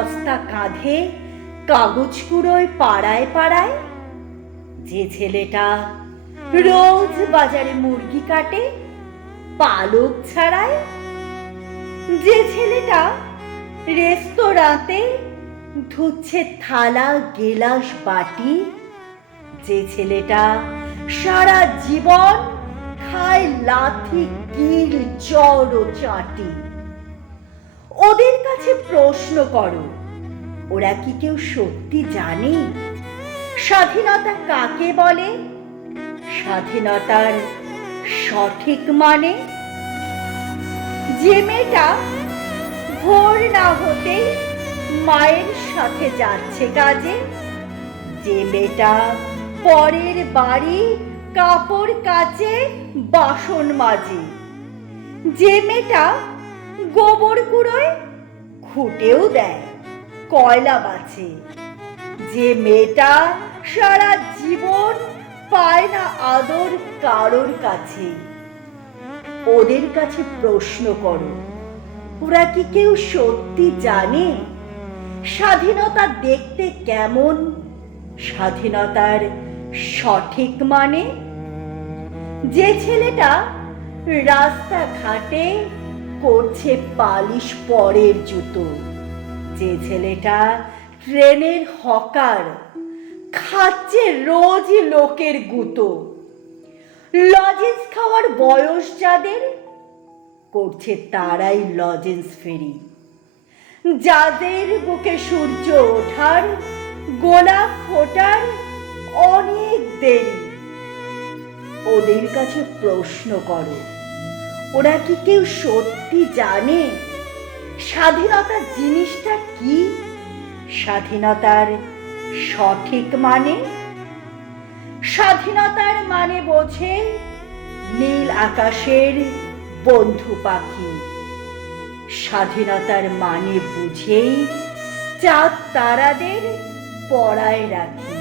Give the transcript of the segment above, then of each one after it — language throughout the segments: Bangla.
বস্তা কাঁধে কাগজ কুড়োয় পাড়ায় পাড়ায়, যে ছেলেটা রোজ বাজারে মুরগি কাটে পালক ছাড়ায়, যে ছেলেটা রেস্তোরাঁতে ধুচ্ছে থালা গেলাস বাটি, যে ছেলেটা সারা জীবন খায় লাথি কিল চড় ও চাটি। ওদের কাছে প্রশ্ন করো, ওরা কি কেউ সত্যি জানে স্বাধীনতা কাকে বলে, স্বাধীনতার সঠিক মানে? যে মেয়েটা ভোর না হতে মায়ের সাথে যাচ্ছে কাজে, যে মেয়েটা পরের বাড়ি কাপড় কাচে বাসন মাজে, যে মেয়েটা গোবর কুড়োয় খুঁটেও দেয় কয়লা বাছে, যে মেয়েটা সারা জীবন পায় না আদর কারোর কাছে, ওদের কাছে প্রশ্ন করো, ওরা কি কেউ সত্যি জানে স্বাধীনতা দেখতে কেমন, স্বাধীনতার সঠিক মানে? যে ছেলেটা রাস্তাঘাটে করছে পালিশ পরের জুতো, যে ছেলেটা ট্রেনের হকার খাচ্ছে রোজই লোকের গুঁতো, লজেন্স খাওয়ার বয়স যাদের করছে তারাই লজেন্স ফেরি, যাদের বুকে সূর্য ওঠার গোলাপ ফোটার অনেক দেরি, ওদের কাছে প্রশ্ন করো, ওরা কি কেউ সত্যি জানে স্বাধীনতা জিনিসটা কি, স্বাধীনতার সঠিক মানে? স্বাধীনতার মানে বোঝে নীল আকাশের বন্ধু পাখি, স্বাধীনতার মানে বুঝেই চাঁদ তারাদের পড়ায় রাখি,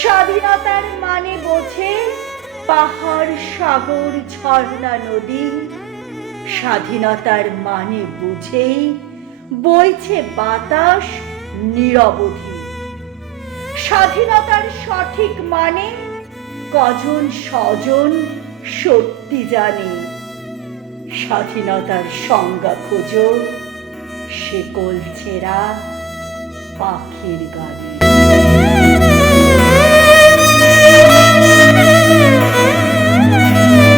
স্বাধীনতার মানে বোঝে পাহাড় সাগর ঝর্ণা নদী, স্বাধীনতার মানে বুঝেই বইছে বাতাস নিরবধি। স্বাধীনতার সঠিক মানে কজন স্বজন সত্যি জানে, স্বাধীনতার সংজ্ঞা খোঁজো শেকল ছেঁড়া পাখির গানে।